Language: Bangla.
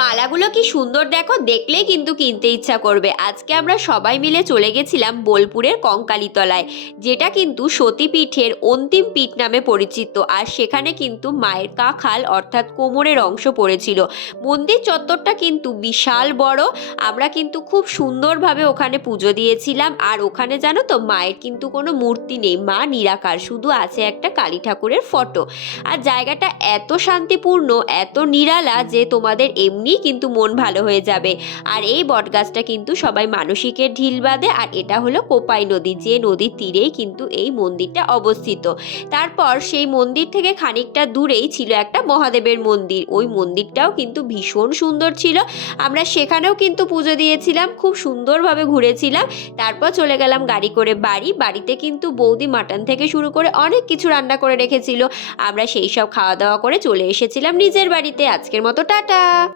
মালাগুলো কি সুন্দর দেখো, দেখলেই কিন্তু কিনতে ইচ্ছা করবে। আজকে আমরা সবাই মিলে চলে গেছিলাম বোলপুরের কঙ্কালীতলায়, যেটা কিন্তু সতীপীঠের অন্তিম পীঠ নামে পরিচিত। আর সেখানে কিন্তু মায়ের কাখাল অর্থাৎ কোমরের অংশ পড়েছিল। মন্দির চত্বরটা কিন্তু বিশাল বড়, আমরা কিন্তু খুব সুন্দরভাবে ওখানে পুজো দিয়েছিলাম। আর ওখানে জানো তো, মায়ের কিন্তু কোনো মূর্তি নেই, মা নিরাকার, শুধু আছে একটা কালী ঠাকুরের ফটো। আর জায়গাটা এত শান্তিপূর্ণ, এত নিরালা যে তোমাদের এমনিই কিন্তু মন ভালো হয়ে যাবে। আর এই বটগাছটা কিন্তু সবাই মানসিকের ঢিল বাঁধে, আর এটা হলো কোপাই নদী, যে নদীর তীরেই কিন্তু এই মন্দিরটা অবস্থিত। তারপর সেই মন্দির থেকে খানিকটা দূরেই ছিল একটা মহাদেবের মন্দির। ওই মন্দিরটাও কিন্তু ভীষণ সুন্দর ছিল। আমরা সেখানেও কিন্তু পুজো দিয়েছিলাম, খুব সুন্দরভাবে ঘুরেছিলাম। তারপর চলে গেলাম গাড়ি করে বাড়ি। বাড়িতে কিন্তু বৌদি মাটন থেকে শুরু করে অনেক কিছু রান্না করে রেখেছিল। আমরা সেই সব খাওয়া দাওয়া করে চলে এসেছিলাম নিজের বাড়িতে। আজকের মতো টাটা!